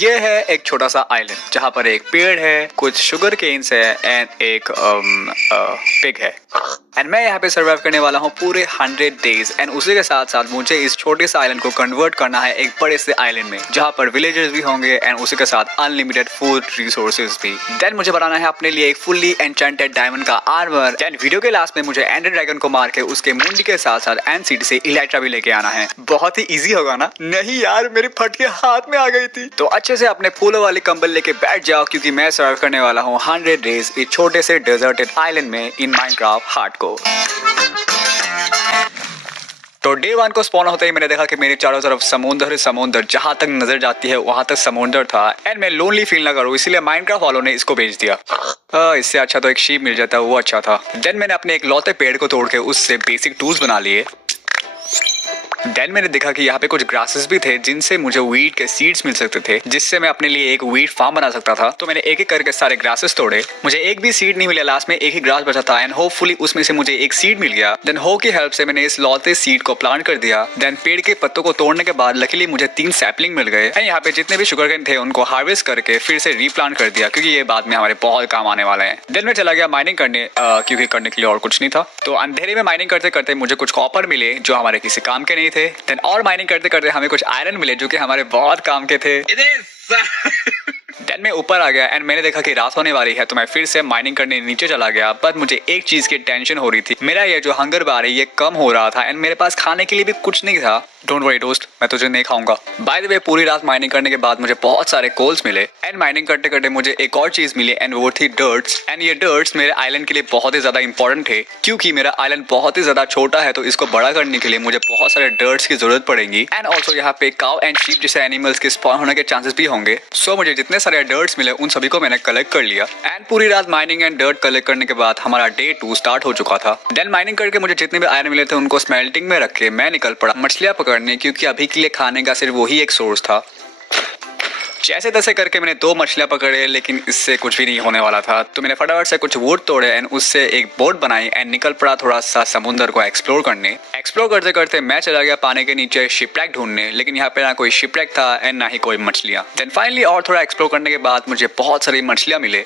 ये है एक छोटा सा आइलैंड जहाँ पर एक पेड़ है, कुछ शुगर केन्स है एंड एक पिग है। एंड मैं यहाँ पे सर्वाइव करने वाला हूँ पूरे 100 डेज। एंड उसी के साथ साथ मुझे इस छोटे से आइलैंड को कन्वर्ट करना है एक बड़े से आइलैंड में जहाँ पर विलेजर्स भी होंगे एंड उसी के साथ अनलिमिटेड फूड रिसोर्सेज भी। देन मुझे बनाना है अपने लिए एक फुल्ली एन्चेंटेड डायमंड का आर्मर। देन वीडियो के लास्ट में मुझे एंडर ड्रैगन को मार के उसके मुंडी के साथ साथ एंड सीड से इलाइट्रा भी लेके आना है। बहुत ही इजी होगा ना? नहीं यार, मेरी फट के हाथ में आ गई थी। तो अच्छे से अपने फूलों वाली कंबल लेके बैठ जाओ क्योंकि मैं सर्वाइव करने वाला हूँ 100 डेज इस छोटे से डेजर्टेड आइलैंड में इन माइनक्राफ्ट हार्डकोर। तो डे 1 को स्पॉन होते ही मैंने देखा कि मेरे चारों तरफ समुद्र समुद्र, जहां तक नजर जाती है वहां तक समुद्र था एंड मैं लोनली फील ना करूं, इसीलिए माइनक्राफ्ट वालों ने इसको भेज दिया। इससे अच्छा तो एक शीप मिल जाता, वो अच्छा था। देन मैंने अपने एक लौते पेड़ को तोड़ के उससे बेसिक टूल्स बना लिए। देन मैंने देखा कि यहाँ पे कुछ ग्रासेस भी थे जिनसे मुझे वीट के सीड्स मिल सकते थे, जिससे मैं अपने लिए एक वीट फार्म बना सकता था। तो मैंने एक एक करके सारे ग्रासेस तोड़े। मुझे एक भी सीड नहीं मिला, लास्ट में एक ही ग्रास बचा था एंड होपफुली उसमें से मुझे एक सीड मिल गया। देन हो की हेल्प से मैंने इस लौते सीड को प्लांट कर दिया। देन पेड़ के पत्तों को तोड़ने के बाद लकीली मुझे 3 सैपलिंग मिल गए एंड यहाँ पे जितने भी शुगरकेन थे उनको हार्वेस्ट करके फिर से रीप्लांट कर दिया क्योंकि ये बाद में हमारे बहुत काम आने वाले हैं। देन मैं चला गया माइनिंग करने क्योंकि करने के लिए और कुछ नहीं था। तो अंधेरे में माइनिंग करते करते मुझे कुछ कॉपर मिले जो हमारे किसी काम के नहीं थे। देन और माइनिंग करते करते हमें कुछ आयरन मिले जो कि हमारे बहुत काम के थे। देन मैं ऊपर आ गया एंड मैंने देखा कि रात होने वाली है तो मैं फिर से माइनिंग करने नीचे चला गया। बट मुझे एक चीज की टेंशन हो रही थी, मेरा ये जो हंगर बार है ये कम हो रहा था एंड मेरे पास खाने के लिए भी कुछ नहीं था। डोंट वरी दोस्त, मैं तुझे नहीं खाऊंगा। बाय द वे पूरी रात माइनिंग करने के बाद मुझे बहुत सारे कोल्स मिले एंड माइनिंग करते करते मुझे एक और चीज मिली एंड वो थी डर्ट्स। एंड ये डर्ट्स मेरे आइलैंड के लिए बहुत ही ज्यादा इंपॉर्टेंट थे क्योंकि मेरा आइलैंड बहुत ही ज्यादा छोटा है तो इसको बड़ा करने के लिए मुझे बहुत सारे डर्ट्स की जरूरत पड़ेगी। एंड ऑल्सो यहाँ पे काउ एंड शीप जैसे एनिमल्स के स्पॉन होने के चांसेस भी होंगे। सो मुझे जितने सारे डर्ट्स मिले उन सभी को मैंने कलेक्ट कर लिया एंड पूरी रात माइनिंग एंड डर्ट कलेक्ट करने के बाद हमारा डे 2 स्टार्ट हो चुका था। देन माइनिंग करके मुझे जितने भी आयरन मिले थे उनको स्मेल्टिंग में रख के मैं निकल पड़ा मछलियां पकड़ने क्योंकि अभी के लिए खाने का सिर्फ वही एक सोर्स था। जैसे तैसे करके मैंने 2 मछलियां पकड़े लेकिन इससे कुछ भी नहीं होने वाला था। तो मैंने फटाफट से कुछ वुड तोड़े एंड उससे एक बोट बनाई एंड निकल पड़ा थोड़ा सा समुद्र को एक्सप्लोर करने। एक्सप्लोर करते करते मैं चला गया पानी के नीचे शिपरेक ढूंढने, लेकिन यहाँ पे ना कोई शिपरेक था एंड ना ही कोई मछलियां। देन फाइनली और थोड़ा एक्सप्लोर करने के बाद मुझे बहुत सारी मछलियां मिले।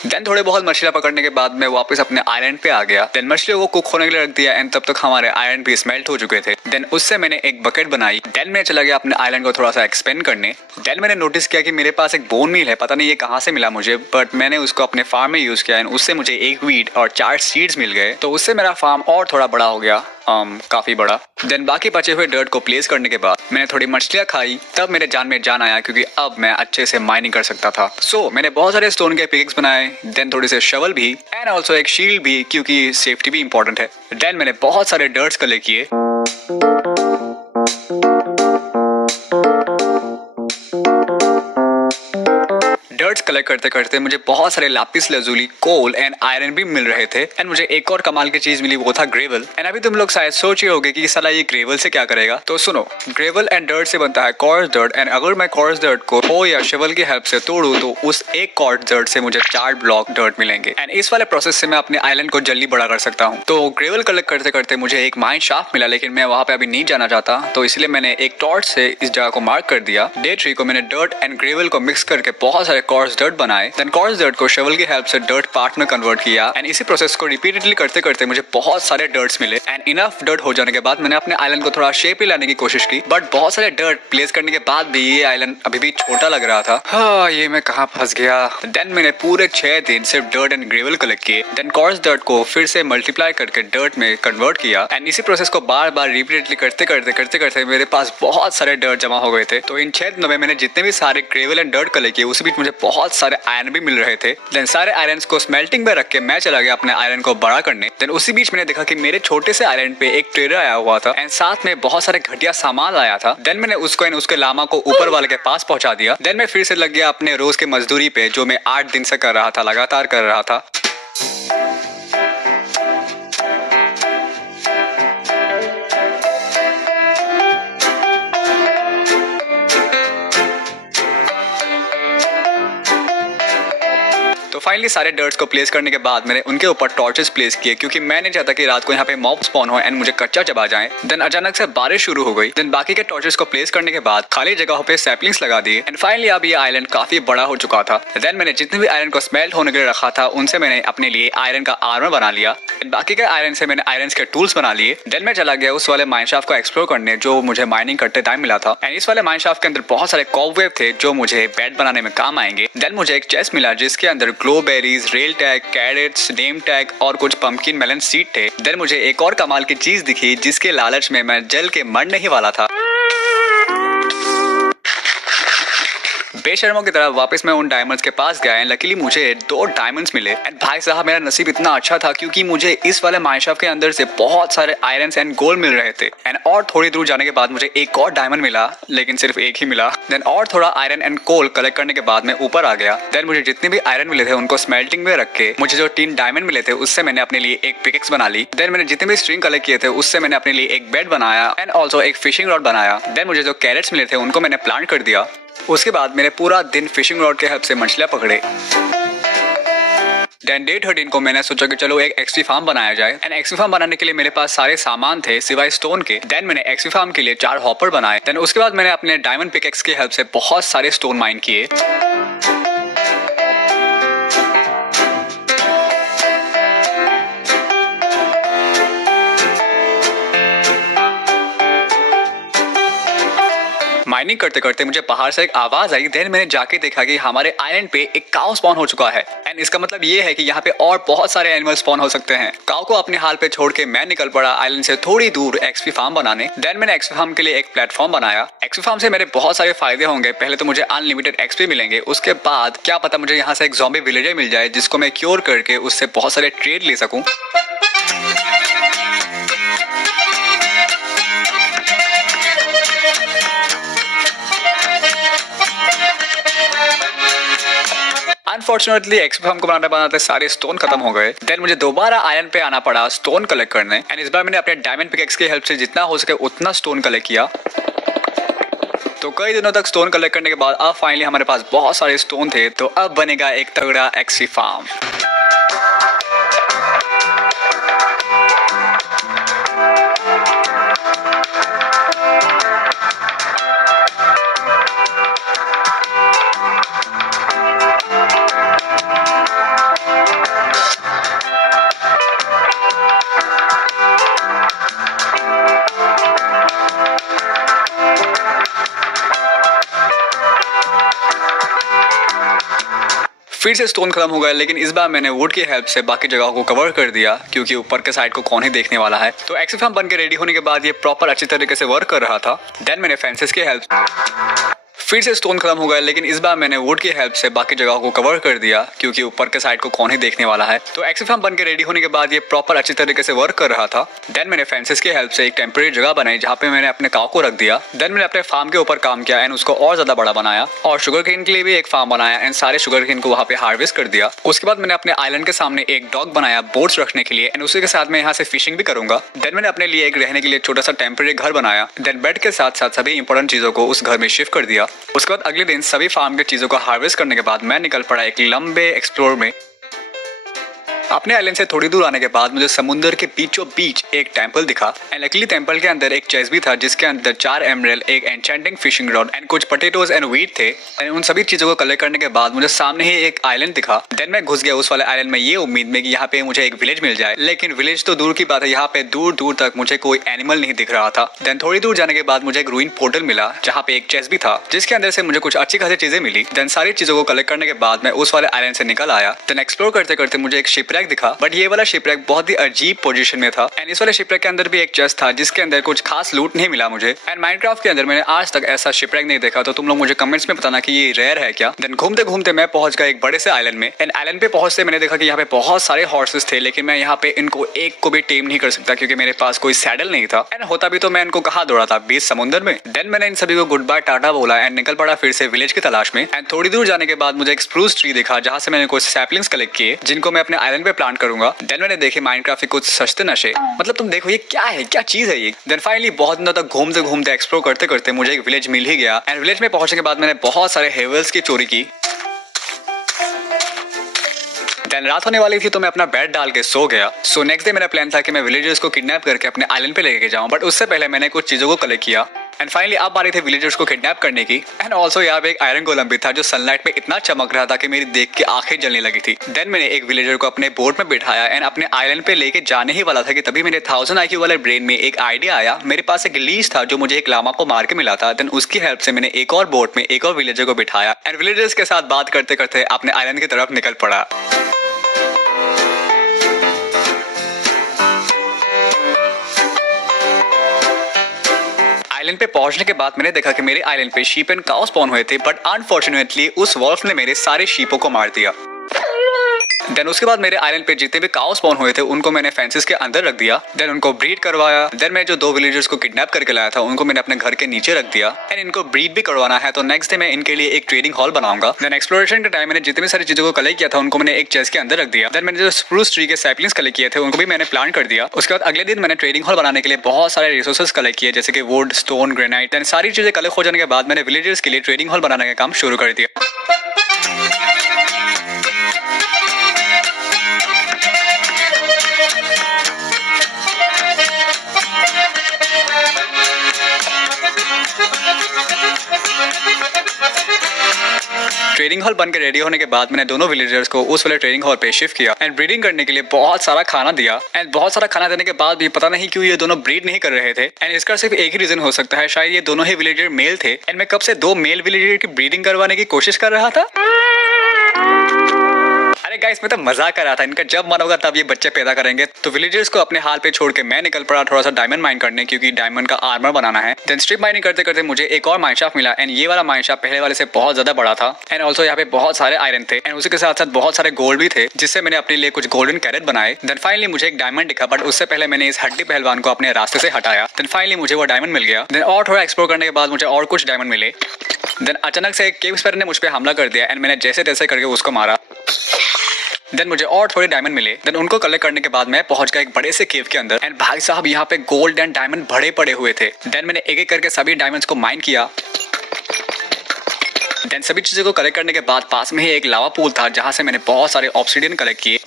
देन थोड़े बहुत मछलियां पकड़ने के बाद मैं वापस अपने आइलैंड पे आ गया। देन मछलियों को कुक होने के लिए रख दिया एंड तब तक हमारे आयरन भी स्मेल्ट हो चुके थे। देन उससे मैंने एक बकेट बनाई। देन मैं चला गया अपने आइलैंड को थोड़ा सा एक्सपेंड करने। देन मैंने नोटिस किया कि मेरे पास एक बोन मील है, पता नहीं ये कहाँ से मिला मुझे, बट मैंने उसको अपने फार्म में यूज किया एंड उससे मुझे एक वीट और 4 सीड्स मिल गए। तो उससे मेरा फार्म और थोड़ा बड़ा हो गया, काफी बड़ा। देन बाकी बचे हुए डर्ट को प्लेस करने के बाद मैंने थोड़ी मछलियां खाई, तब मेरे जान में जान आया क्योंकि अब मैं अच्छे से माइनिंग कर सकता था। सो मैंने बहुत सारे स्टोन के पिक्स बनाए, देन थोड़े से शवल भी एंड ऑल्सो एक शील्ड भी क्योंकि सेफ्टी भी इंपॉर्टेंट है। देन मैंने बहुत सारे डर्ट्स कलेक्ट किए। डर्ट्स कलेक्ट करते करते मुझे बहुत सारे lapis lazuli, coal and iron भी मिल रहे थे एंड मुझे एक और कमाल की चीज मिली, वो था ग्रेवल। एंड अभी तुम लोग शायद सोच रहे होगे कि साला ये ग्रेवल से क्या करेगा। तो सुनो, ग्रेवल एंड डर्ट से बनता है कॉर्स डर्ट एंड अगर मैं कॉर्स डर्ट को हो या शवल की हेल्प से तोड़ूं तो उस एक कॉर्स डर्ट से मुझे 4 ब्लॉक डर्ट मिलेंगे एंड इस वाले प्रोसेस से मैं अपने आइलैंड को जल्दी बड़ा कर सकता हूँ। तो ग्रेवल कलेक्ट करते करते मुझे एक माइन शाफ्ट मिला, लेकिन मैं वहाँ पे अभी नहीं जाना चाहता, तो इसलिए मैंने एक टॉर्च से इस जगह को मार्क कर दिया। डे 3 को मैंने डर्ट एंड ग्रेवल को मिक्स करके बहुत सारे कॉर्स डर्ट बनाए। देन कॉर्स डर्ट को शवल की हेल्प से डर्ट पार्ट में कन्वर्ट किया एंड इसी प्रोसेस को रिपीटेडली करते करते मुझे बहुत सारे डर्ट्स मिले एंड इनफ डर्ट हो जाने के बाद मैंने अपने आइलैंड को थोड़ा शेप ही लाने की कोशिश की। बट बहुत सारे डर्ट प्लेस करने के बाद भी ये आइलैंड अभी भी छोटा लग रहा था। हाँ, ये मैं कहाँ फंस गया। देन मैंने पूरे 6 दिन सिर्फ डर्ट एंड ग्रेवल कलेक्ट किए। देन कॉर्स डर्ट को फिर से मल्टीप्लाई करके डर्ट में कन्वर्ट किया एंड इसी प्रोसेस को बार बार रिपीटेडली करते करते मेरे पास बहुत सारे डर्ट जमा हो गए थे। तो इन 6 दिनों में मैंने जितने भी सारे ग्रेवल एंड डर्ट कलेक्ट किए उसी बीच मुझे बहुत सारे आयरन भी मिल रहे थे। देन सारे आयरन को स्मेल्टिंग में रख के मैं चला गया अपने आयरन को बड़ा करने। देन उसी बीच मैंने देखा कि मेरे छोटे से आयरन पे एक ट्रेडर आया हुआ था एंड साथ में बहुत सारे घटिया सामान लाया था। देन मैंने उसको एंड उसके लामा को ऊपर वाले के पास पहुंचा दिया। देन मैं फिर से लग गया अपने रोज के मजदूरी पे जो मैं 8 दिन से कर रहा था, लगातार कर रहा था। फाइनली सारे डर्ट्स को प्लेस करने के बाद मैंने उनके ऊपर टॉर्चेस प्लेस किए क्योंकि मैं नहीं चाहता कि रात को यहाँ पे मॉब स्पॉन हो एंड मुझे कच्चा चबा जाए। देन अचानक से बारिश शुरू हो गई। देन बाकी के टॉर्चेस को प्लेस करने के बाद खाली जगहों पे सैपलिंग्स लगा दिए एंड फाइनली अब ये आइलैंड काफी बड़ा हो चुका था। देन मैंने जितने भी आयरन को स्मेल्ट होने के लिए रखा था उनसे मैंने अपने लिए आयरन का आर्मर बना लिया। बाकी के आयरन से मैंने आयरन के टूल्स बना लिए। देन मैं चला गया उस वाले माइनशाफ्ट को एक्सप्लोर करने जो मुझे माइनिंग करते टाइम मिला था एंड इस वाले माइनशाफ्ट के अंदर बहुत सारे कॉबवेब थे जो मुझे बेड बनाने में काम आएंगे। देन मुझे एक चेस्ट मिला जिसके अंदर glow berries, rail tag, carrots, name tag और कुछ पंपकिन मेलन सीड थे। देन मुझे एक और कमाल की चीज दिखी जिसके लालच में मैं जल के मरने ही वाला था। बेशर्मों की तरह वापस मैं उन डायमंड्स के पास गया एंड लकीली मुझे 2 डायमंड्स मिले एंड भाई साहब मेरा नसीब इतना अच्छा था क्योंकि मुझे इस वाले माइनशाफ्ट के अंदर से बहुत सारे आयरन्स एंड गोल्ड मिल रहे थे एंड और थोड़ी दूर जाने के बाद मुझे एक और डायमंड मिला लेकिन सिर्फ एक ही मिला। देन और थोड़ा आयरन एंड कोल कलेक्ट करने के बाद मैं ऊपर आ गया। देन मुझे जितने भी आयरन मिले थे उनको स्मेल्टिंग में रख के मुझे जो 3 डायमंड मिले थे उससे मैंने अपने लिए एक पिकेक्स बना ली। देन मैंने जितने भी स्ट्रिंग कलेक्ट किए थे उससे मैंने अपने लिए एक बेड बनाया एंड ऑल्सो एक फिशिंग रॉड बनाया। देन मुझे जो कैरेट्स मिले थे उनको मैंने प्लांट कर दिया। उसके बाद मैंने पूरा दिन फिशिंग रॉड के हेल्प से मछलियां पकड़े। देन डे 13 को मैंने सोचा कि चलो एक एक्सपी फार्म बनाया जाए एंड एक्सपी फार्म बनाने के लिए मेरे पास सारे सामान थे सिवाय स्टोन के। देन मैंने एक्सपी फार्म के लिए 4 हॉपर बनाए। देन उसके बाद मैंने अपने डायमंड पिकेक्स की हेल्प से बहुत सारे स्टोन माइन किए। माइनिंग करते करते मुझे पहाड़ से एक आवाज आई। देन मैंने जाके देखा कि हमारे आइलैंड पे एक काऊ स्पॉन हो चुका है एंड इसका मतलब ये है कि यहाँ पे और बहुत सारे एनिमल स्पॉन हो सकते हैं। काऊ को अपने हाल पे छोड़ के मैं निकल पड़ा आइलैंड से थोड़ी दूर एक्सपी फार्म बनाने। देन मैंने एक्सपी फार्म के लिए एक प्लेटफॉर्म बनाया। एक्सपी फार्म से मेरे बहुत सारे फायदे होंगे। पहले तो मुझे अनलिमिटेड एक्सपी मिलेंगे, उसके बाद क्या पता मुझे यहाँ से एक ज़ॉम्बी विलेजर मिल जाए जिसको मैं क्योर करके उससे बहुत सारे ट्रेड ले सकूँ। अनफॉर्चुनेटली एक्सपी फार्म को बनाते सारे स्टोन खत्म हो गए। देन मुझे दोबारा आयरन पे आना पड़ा स्टोन कलेक्ट करने एंड इस बार मैंने अपने डायमंड पिकेक्स की हेल्प से जितना हो सके उतना स्टोन कलेक्ट किया। तो कई दिनों तक स्टोन कलेक्ट करने के बाद अब फाइनली हमारे पास बहुत सारे स्टोन थे। तो अब बनेगा एक तगड़ा एक्सपी फार्म। फिर से स्टोन खत्म हो गया लेकिन इस बार मैंने वुड की हेल्प से बाकी जगहों को कवर कर दिया क्योंकि ऊपर के साइड को कौन ही देखने वाला है। तो एक्सपी फार्म बन के रेडी होने के बाद ये प्रॉपर अच्छी तरीके से वर्क कर रहा था। देन मैंने फेंसेस की हेल्प फिर से स्टोन खत्म हो गया लेकिन इस बार मैंने वुड की हेल्प से बाकी जगहों को कवर कर दिया क्योंकि ऊपर के साइड को कौन ही देखने वाला है। तो एक्सपी फार्म बन के रेडी होने के बाद ये प्रॉपर अच्छी तरीके से वर्क कर रहा था। देन मैंने फेंसेस की हेल्प से एक टेम्परेरी जगह बनाई जहाँ पे मैंने अपने काऊ को रख दिया। देन मैंने अपने फार्म के ऊपर काम किया एंड उसको और ज्यादा बड़ा बनाया और शुगर केन के लिए भी एक फार्म बनाया एंड सारे शुगर केन को वहाँ पे हार्वेस्ट कर दिया। उसके बाद मैंने अपने आइलैंड के सामने एक डॉग बनाया बोट्स रखने के लिए एंड उसी के साथ मैं यहाँ से फिशिंग भी करूंगा। देन मैंने अपने लिए एक रहने के लिए छोटा सा टेम्परेरी घर बनाया। देन बेड के साथ साथ सभी इंपॉर्टेंट चीजों को उस घर में शिफ्ट कर दिया। उसके बाद अगले दिन सभी फार्म के चीजों को हार्वेस्ट करने के बाद मैं निकल पड़ा एक लंबे एक्सप्लोर में। अपने आइलैंड से थोड़ी दूर आने के बाद मुझे समुद्र के बीचों बीच एक टेंपल दिखा एंड लकीली टेंपल के अंदर एक चेस्ट भी था जिसके अंदर 4 एमरल्ड, एक एन्चेंटिंग फिशिंग रॉड एंड कुछ पोटैटोज एंड व्हीट थे। एंड उन सभी चीजों को कलेक्ट करने के बाद मुझे सामने ही एक आइलैंड दिखा। देन मैं घुस गया उस वाले आइलैंड में ये उम्मीद में कि यहाँ पे मुझे एक विलेज मिल जाए, लेकिन विलेज तो दूर की बात है, यहाँ पे दूर दूर तक मुझे कोई एनिमल नहीं दिख रहा था। देन थोड़ी दूर जाने के बाद मुझे एक रूइन पोर्टल मिला जहाँ पे एक चेस्ट भी था जिसके अंदर से मुझे कुछ अच्छी खासी चीजें मिली। देन सारी चीजों को कलेक्ट करने के बाद मैं उस वाले आइलैंड से निकल आया। देन एक्सप्लोर करते करते मुझे एक शिपरैक दिखा बट ये शिपरैक बहुत ही अजीब पोजीशन में था एंड इस वाले शिपरैक के अंदर भी एक चेस्ट था जिसके अंदर कुछ खास लूट नहीं मिला मुझे। एंड माइनक्राफ्ट के अंदर मैंने आज तक ऐसा शिपरैक नहीं देखा, तो तुम लोग मुझे कमेंट्स में बताना कि ये रेयर है क्या। देन घूमते घूमते मैं पहुंच गया एक बड़े से आइलैंड में एंड आइलैंड पे पहुंचते मैंने देखा कि यहाँ पे बहुत सारे हॉर्सेस थे, लेकिन मैं यहाँ पे इनको एक को भी टेम नहीं कर सकता क्योंकि मेरे पास कोई सैडल नहीं था। एंड होता भी तो मैं इनको कहाँ दौड़ा था, बीच समुद्र में। देन मैंने इन सभी को गुड बाय टाटा बोला एंड निकल पड़ा फिर से विलेज की तलाश में। एंड थोड़ी दूर जाने के बाद मुझे एक स्प्रूस ट्री दिखा जहाँ से मैंने कुछ सैपलिंग्स कलेक्ट किए जिनको मैं अपने आइलैंड पे प्लांट करूंगा। देन मैंने देखे माइनक्राफ्ट कुछ सस्ते नशे, मतलब तुम देखो ये क्या है, क्या चीज है ये। देन फाइनली बहुत दिनों तक घूमते घूमते एक्सप्लोर करते करते मुझे एक विलेज मिल ही गया एंड विलेज में पहुंचने के बाद मैंने बहुत सारे हेवल्स की चोरी की। देन रात होने वाली थी तो मैं अपना बेड डाल के सो गया। सो नेक्स्ट डे मेरा प्लान था कि मैं विलेजर्स को किडनैप करके अपने आइलैंड पे लेके जाऊं, बट उससे पहले मैंने कुछ चीजों को कलेक्ट किया। एंड फाइनली अब बारी थी विलेजर्स को किडनैप करने की। एंड ऑल्सो यहाँ पे एक आयरन गोलम भी था जो सनलाइट में इतना चमक रहा था कि मेरी देख के आंखें जलने लगी थी। देन मैंने एक विलेजर को अपने बोट में बिठाया एंड अपने आइलैंड पे लेके जाने ही वाला था कि तभी मेरे 1000 IQ वाले ब्रेन में एक आइडिया आया। मेरे पास एक लीज था जो मुझे एक लामा को मार के मिला था। देन उसकी हेल्प से मैंने एक और बोट में एक और विलेजर को बिठाया एंड विलेजर्स के साथ बात करते करते अपने आइलैंड की तरफ निकल पड़ा। आइलैंड पे पहुंचने के बाद मैंने देखा कि मेरे आइलैंड पे शीप एंड काउ स्पॉन हुए थे, बट अनफॉर्चुनेटली उस वॉल्फ ने मेरे सारे शीपों को मार दिया। देन उसके बाद मेरे आइलैंड पे जितने भी काउ स्पॉन हुए थे उनको मैंने फेंसेस के अंदर रख दिया। देन उनको ब्रीड करवाया। देन मैं जो 2 विलेजर्स को किडनैप करके लाया था उनको मैंने अपने घर के नीचे रख दिया। एंड इनको ब्रीड भी करवाना है तो नेक्स्ट डे मैं इनके लिए एक ट्रेडिंग हॉल बनाऊंगा। देन एक्सप्लोरेशन के टाइम मैंने जितनी भी सारी चीजों को कलेक्ट किया था उनको मैंने एक चेस्ट के अंदर रख दिया। देन मैंने जो स्प्रूस ट्री के सैपलिंग्स कलेक्ट किए थे उनको भी मैंने प्लांट कर दिया। उसके बाद अगले दिन मैंने ट्रेडिंग हॉल बनाने के लिए बहुत सारे रिसोर्सेज कलेक्ट किए, जैसे कि वुड, स्टोन, ग्रेनाइट। देन सारी चीजें कलेक्ट हो जाने के बाद मैंने विलेजर्स के लिए ट्रेडिंग हॉल बनाने का काम शुरू कर दिया। ट्रेडिंग हॉल बनकर रेडी होने के बाद मैंने दोनों विलेजर्स को उस वाले ट्रेडिंग हॉल पे शिफ्ट किया एंड ब्रीडिंग करने के लिए बहुत सारा खाना दिया। एंड बहुत सारा खाना देने के बाद भी पता नहीं क्यों ये दोनों ब्रीड नहीं कर रहे थे। एंड इसका सिर्फ एक ही रीजन हो सकता है, शायद ये दोनों ही विलेजर मेल थे एंड मैं कब से 2 मेल विलेजर की ब्रीडिंग करवाने की कोशिश कर रहा था। अरे गाइस, मैं तो मजाक कर रहा था, इनका जब मन होगा तब ये बच्चे पैदा करेंगे। तो विलेजर्स को अपने हाल पे छोड़ के मैं निकल पड़ा थोड़ा सा डायमंड माइन करने, क्योंकि डायमंड का आर्मर बनाना है। देन स्ट्रिप माइनिंग करते करते मुझे एक और माइनशाफ्ट मिला एंड ये वाला माइनशाफ्ट पहले वाले से बहुत ज्यादा बड़ा था। एंड ऑल्सो यहाँ पे बहुत सारे आयरन थे एंड उसी के साथ साथ बहुत सारे गोल्ड भी थे, जिससे मैंने अपने लिए कुछ गोल्डन कैरेट बनाए। देन फाइनली मुझे एक डायमंड दिखा, बट उससे पहले मैंने इस हड्डी पहलवान को अपने रास्ते से हटाया। देन फाइनली मुझे वो डायमंड मिल गया। देन और थोड़ा एक्सप्लोर करने के बाद मुझे और कुछ डायमंड मिले। देन अचानक से एक केव स्पाइडर ने मुझ पर हमला कर दिया एंड मैंने जैसे तैसे करके उसको मारा। देन मुझे और थोड़े डायमंड मिले। देन उनको कलेक्ट करने के बाद मैं पहुंच गया एक बड़े से केव के अंदर एंड भाई साहब यहाँ पे गोल्ड एंड डायमंड बड़े पड़े हुए थे। देन मैंने एक एक करके सभी डायमंड्स को माइन किया। देन सभी चीजों को कलेक्ट करने के बाद पास में ही एक लावा पूल था जहां से मैंने बहुत सारे ऑब्सिडियन कलेक्ट किए।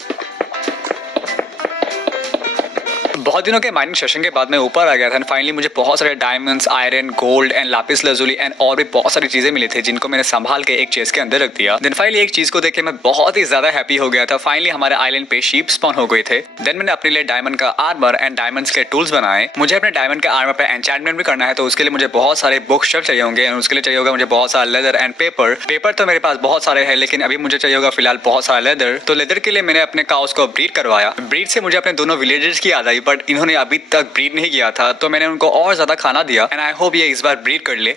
बहुत दिनों के माइनिंग सेशन के बाद मैं ऊपर आ गया था एंड फाइनली मुझे बहुत सारे diamonds, iron, gold and lapis lazuli and और भी बहुत सारी चीजें मिली थी, जिनको मैंने संभाल के एक चेस्ट के अंदर रख दिया। देन फाइनली एक चीज को देख के मैं बहुत ही ज्यादा हैप्पी हो गया था। फाइनली हमारे आइलैंड पे शीप स्पॉन हो गए थे। देन मैंने अपने लिए डायमंड का आर्मर एंड डायमंड्स के टूल्स बनाए। मुझे अपने डायमंड के आर्मर पे एन्चेंटमेंट भी करना है, तो उसके लिए मुझे बहुत सारे बुक शेल्फ चाहिए होंगे एंड उसके लिए चाहिए होगा मुझे बहुत सारा लेदर एंड पेपर। पेपर तो मेरे पास बहुत सारे हैं, लेकिन अभी मुझे चाहिए होगा फिलहाल बहुत सारा लेदर। तो लेदर के लिए मैंने अपने काउस को ब्रीड करवाया। ब्रीड से मुझे अपने दोनों विलेजर्स की याद आई, बट इन्होंने अभी तक ब्रीड नहीं किया था, तो मैंने उनको और ज्यादा खाना दिया एंड आई होप ये इस बार ब्रीड कर ले।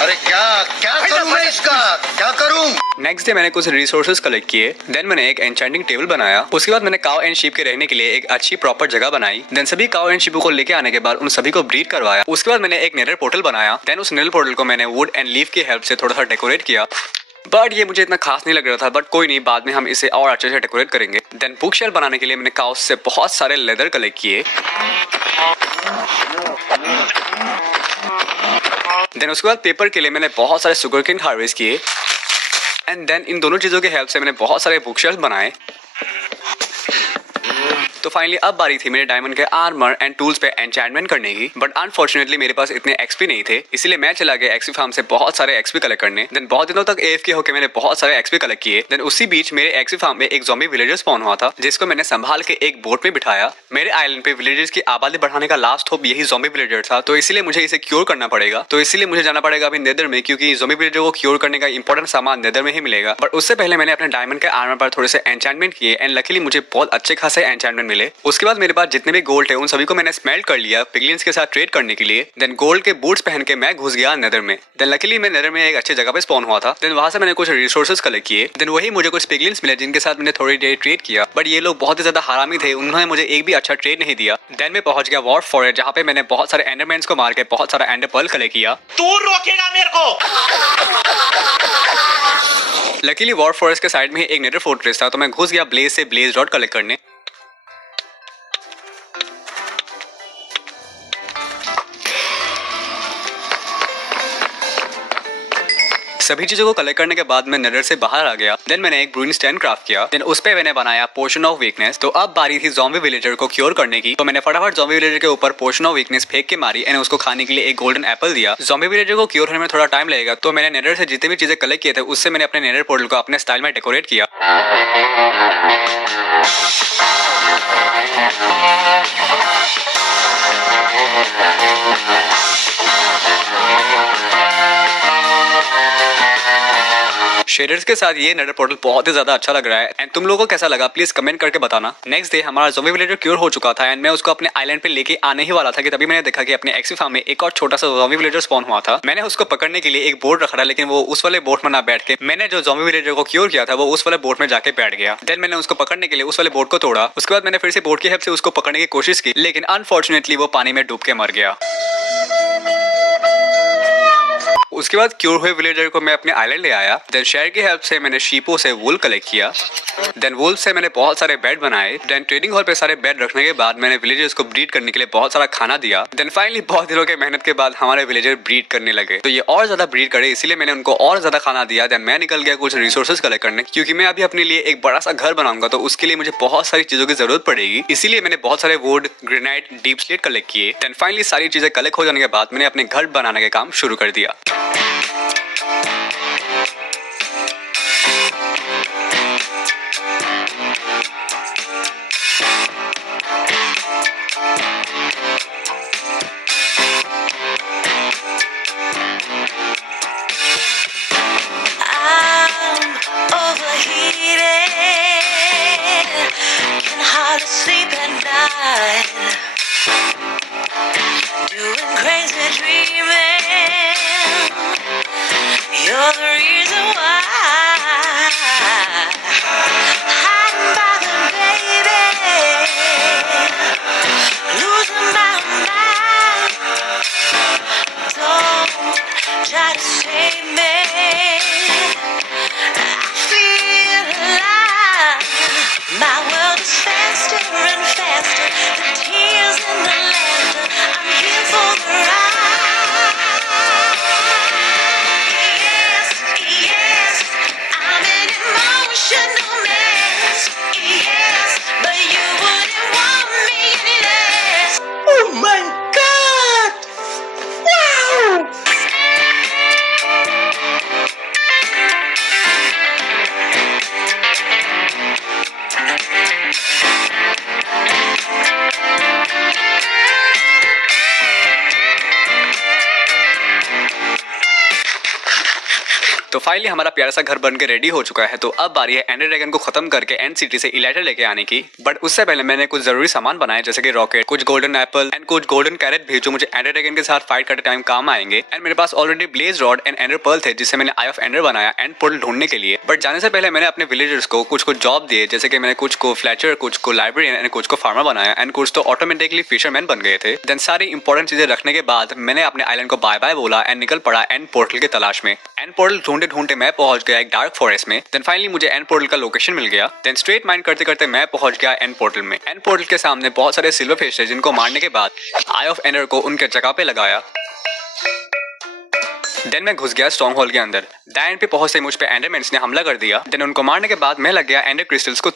अरे क्या क्या करूं मैं इसका, क्या करूं? नेक्स्ट डे मैंने कुछ रिसोर्सेज कलेक्ट किए। देन मैंने एक एन्चेंटिंग टेबल बनाया। उसके बाद मैंने काउ एंड शीप के रहने के लिए एक अच्छी प्रॉपर जगह बनाई। देन सभी काउ एंड शीप को लेके आने के बाद उन सभी को ब्रीड करवाया। उसके बाद मैंने एक नेदर पोर्टल बनाया। देन उस नेदर पोर्टल को मैंने वुड एंड लीफ की हेल्प से थोड़ा सा डेकोरेट किया, बट ये मुझे इतना खास नहीं लग रहा था। बट कोई नहीं, बाद में हम इसे और अच्छे से डेकोरेट करेंगे। देन बुक शेल्फ बनाने के लिए मैंने काउस से बहुत सारे लेदर कलेक्ट किए। देन उसके बाद पेपर के लिए मैंने बहुत सारे सुगर केन हार्वेस्ट किए एंड देन इन दोनों चीजों की हेल्प से मैंने बहुत सारे बुक शेल्फ बनाए। तो फाइनली अब बारी थी मेरे डायमंड के आर्मर एंड टूल्स पे एन्चेंटमेंट करने की, बट अनफॉर्चुनेटली मेरे पास इतने एक्सपी नहीं थे, इसीलिए मैं चला गया एक्सपी फार्म से बहुत सारे एक्सपी कलेक्ट करने। देन बहुत दिनों तक एएफके होकर मैंने बहुत सारे एक्सपी कलेक्ट किए। देन उसी बीच मेरे एक्सपी फार्म में एक ज़ॉम्बी विलेजर स्पॉन हुआ था, जिसको मैंने संभाल के एक बोट में बिठाया। मेरे आइलैंड पे विलेजर्स की आबादी बढ़ाने का लास्ट होप यही ज़ॉम्बी विलेजर था, तो इसीलिए मुझे इसे क्योर करना पड़ेगा। तो इसीलिए मुझे जाना पड़ेगा अभी नेदर में, क्योंकि ज़ॉम्बी विलेजर को क्योर करने का इंपॉर्टेंट सामान नेदर में ही मिलेगा। बट उससे पहले मैंने अपने डायमंड के आर्मर पर थोड़े से एन्चेंटमेंट किए एंड लकीली मुझे बहुत अच्छे खासे एन्चेंटमेंट मिले। उसके बाद मेरे पास जितने भी गोल्ड है उन सभी को मैंने स्मेल्ट कर लिया पिगलियंस के साथ ट्रेड करने के लिए। देन गोल्ड के बूट्स पहन के मैं घुस गया नेदर में। देन लकीली मैं नेदर में एक अच्छी जगह पे स्पॉन हुआ था। देन वहां से मैंने कुछ रिसोर्सेज कलेक्ट किए। देन वही मुझे कुछ पिगलियंस मिले जिनके साथ मैंने थोड़ी देर ट्रेड किया, बट ये लोग बहुत ही ज्यादा हरामी थे, उन्होंने मुझे एक भी अच्छा ट्रेड नहीं दिया। देन मैं पहुंच गया वॉर्फ फॉरेस्ट, जहां पे मैंने बहुत सारे एंडरमैन्स को मार के बहुत सारा एंडर पर्ल कलेक्ट किया। तू रोकेगा मेरे को? लकीली वॉर फॉरेस्ट के साइड में ही एक नेदर फोर्ट्रेस था, तो मैं घुस गया ब्लेज से ब्लेज रॉड कलेक्ट करने। सभी चीजों को कलेक्ट करने के बाद मैं नेदर से बाहर आ गया। देन मैंने एक ब्रूइंग स्टैंड क्राफ्ट किया। देन उस पे मैंने बनाया पोशन ऑफ वीकनेस। तो अब बारी थी ज़ॉम्बी विलेजर को क्योर करने की। तो मैंने फटाफट ज़ॉम्बी विलेजर के ऊपर पोशन ऑफ वीकनेस फेंक के मारी एंड उसको खाने के लिए एक गोल्डन एप्पल दिया। ज़ॉम्बी विलेजर को क्योर होने में थोड़ा टाइम लगेगा, तो मैंने नेदर से जितने भी चीजें कलेक्ट किए थे उससे मैंने अपने नेदर पोर्टल को अपने स्टाइल में डेकोरेट किया। शेडर्स के साथ ये नेदर पोर्टल बहुत ही ज्यादा अच्छा लग रहा है एंड तुम लोगों को कैसा लगा प्लीज कमेंट करके बताना। नेक्स्ट डे हमारा ज़ॉम्बी विलेजर क्योर हो चुका था एंड मैं उसको अपने आइलैंड पे लेके आने ही वाला था कि तभी मैंने देखा कि अपने एक्सी फार्म में एक और छोटा सा ज़ॉम्बी विलेजर स्पॉन हुआ था। मैंने उसको पकड़ने के लिए एक बोट रखा था, लेकिन वो उस वाले बोट में ना बैठ के मैंने जो ज़ॉम्बी विलेजर को क्योर किया था वो उस वाले बोट में जाके बैठ गया। देन मैंने उसको पकड़ने के लिए उस वाले बोट को तोड़ा। उसके बाद मैंने फिर से बोट की हेल्प से उसको पकड़ने की कोशिश की, लेकिन अनफॉर्चुनेटली वो पानी में डूब के मर गया। उसके बाद क्योर हुए विलेजर को मैं अपने आइलैंड ले आया। देन शेयर की हेल्प से मैंने शीपों से वूल कलेक्ट किया। देन वूल से मैंने बहुत सारे बेड बनाए। देन ट्रेडिंग हॉल पे सारे बेड रखने के बाद मैंने विलेजर्स को ब्रीड करने के लिए बहुत सारा खाना दिया। देन फाइनली बहुत दिनों के मेहनत के बाद हमारे विलेजर ब्रीड करने लगे, तो ये और ज्यादा ब्रीड करे, इसीलिए मैंने उनको और ज्यादा खाना दिया। देन मैं निकल गया कुछ रिसोर्सेज कलेक्ट करने, क्योंकि मैं अभी अपने लिए एक बड़ा सा घर बनाऊंगा, तो उसके लिए मुझे बहुत सारी चीजों की जरूरत पड़ेगी। इसीलिए मैंने बहुत सारे would, granite, deep slate collect किए। देन फाइनली सारी चीजें कलेक्ट हो जाने के बाद मैंने अपने घर बनाने का काम शुरू कर दिया। Sleep at night, doing crazy dreaming. You're the reason why. Hiding by the baby, losing my mind. Don't try to save me. I feel alive. My world is faster and faster. The tears and the laughter. I'm here for the ride. Yes, yes, I'm an emotional mess. Yes, but you wouldn't want me any less. Oh my God! Wow! तो finally हमारा प्यारा सा घर बन के ready हो चुका है। तो अब बारी है एंडर ड्रैगन को खत्म करके एंड सिटी से इलाइटर लेके आने की। बट उससे पहले मैंने कुछ जरूरी सामान बनाए, जैसे कि रॉकेट, कुछ गोल्डन एप्पल एंड कुछ गोल्डन कैरेट भी, जो मुझे एंडर ड्रैगन के साथ फाइट करते टाइम काम आएंगे। एंड मेरे पास already blaze rod and ender pearl थे, जिससे मैंने आई ऑफ एंडर बनाया एंड पोर्टल ढूंढने के लिए। बट जाने से पहले मैंने अपने विलेजर्स को कुछ जॉब दिए, जैसे कि मैंने कुछ को फ्लैचर, कुछ को लाइब्रेरियन एंड कुछ को फार्मर बनाया एंड कुछ तो ऑटोमेटिकली फिशरमैन बन गए थे। देन सारी इंपॉर्टेंट चीजें रखने के बाद मैंने अपने आइलैंड को बाय बाय बोला एंड निकल पड़ा एंड पोर्टल की तलाश में। एंड पोर्टल ढूंढते ढूंढते मैं पहुंच गया एक डार्क फॉरेस्ट में। देन फाइनली मुझे एंड पोर्टल का लोकेशन मिल गया। देन स्ट्रेट माइन करते करते मैं पहुंच गया एंड पोर्टल में। एंड पोर्टल के सामने बहुत सारे सिल्वर फिश थे, जिनको मारने के बाद आई ऑफ एंडर को उनके जगह पे लगाया। देन मैं घुस गया स्ट्रॉन्ग होल के अंदर। द एंड पे पहुंचते मुझ पे एंडरमैन्स ने हमला कर दिया। देन उनको मारने के बाद मैं लग गया एंडर क्रिस्टल्स को।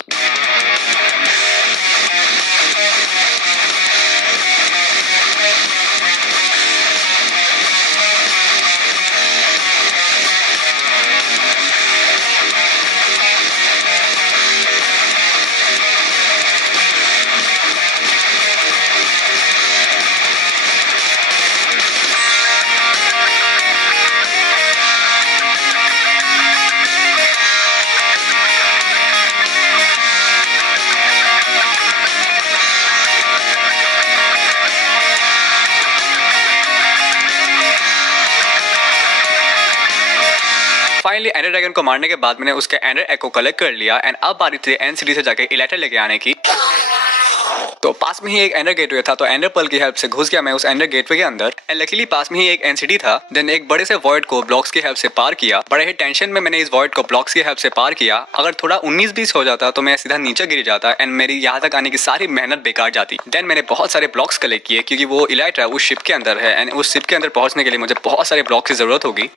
फाइनली एंडर ड्रैगन को मारने के बाद मैंने उसके एंडर एग को कलेक्ट कर लिया एंड अब बारी थी एंड सिटी से जाके इलाइटर लेके आने की। तो पास में ही एक एंडर गेटवे था, तो एंडर पर्ल की हेल्प से घुस गया मैं उस एंडर गेटवे के अंदर। एंड लकीली पास में ही एक एनसीडी था। देन एक बड़े से वॉइड को ब्लॉक्स की हेल्प से पार किया। बड़े ही टेंशन में मैंने इस वॉइड को ब्लॉक्स की हेल्प से पार किया। अगर थोड़ा 19-20 हो जाता तो मैं सीधा नीचे गिर जाता एंड मेरी यहाँ तक आने की सारी मेहनत बेकार जाती। देन मैंने बहुत सारे ब्लॉक्स कलेक्ट किए क्योंकि वो इलाइट्रा उस शिप के अंदर है एंड उस शिप के अंदर पहुंचने के लिए मुझे बहुत सारे ब्लॉक्स की जरूरत होगी।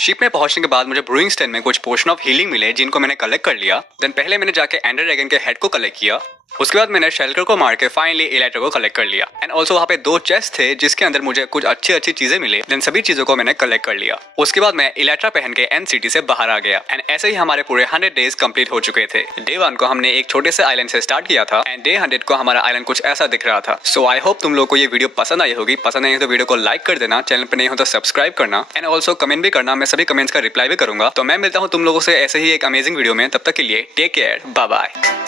शिप में पहुंचने के बाद मुझे ब्रूइंग स्टेन में कुछ पोशन ऑफ हीलिंग मिले जिनको मैंने कलेक्ट कर लिया। देन पहले मैंने जाके एंडर ड्रैगन के हेड को कलेक्ट किया। उसके बाद मैंने शेल्कर को मार के फाइनली इलाइट्रा को कलेक्ट कर लिया। एंड ऑल्सो वहाँ पे 2 चेस्ट थे जिसके अंदर मुझे कुछ अच्छी चीजें मिले। देन सभी चीजों को मैंने कलेक्ट कर लिया। उसके बाद मैं इलाइट्रा पहन के एंड सिटी से बाहर आ गया। एंड ऐसे ही हमारे पूरे 100 डेज कंप्लीट हो चुके थे। डे 1 को हमने एक छोटे से आइलैंड से स्टार्ट किया था एंड डे 100 को हमारा आइलैंड कुछ ऐसा दिख रहा था। सो आई होप तुम लोग को ये वीडियो पसंद आई होगी। पसंद आई हो तो वीडियो को लाइक कर देना, चैनल पर नहीं हो तो सब्सक्राइब करना एंड ऑल्सो कमेंट भी करना। मैं सभी कमेंट्स का रिप्लाई भी करूंगा। तो मैं मिलता हूँ तुम लोगों से ऐसे ही एक अमेजिंग वीडियो में। तब तक के लिए टेक केयर, बाय बाय।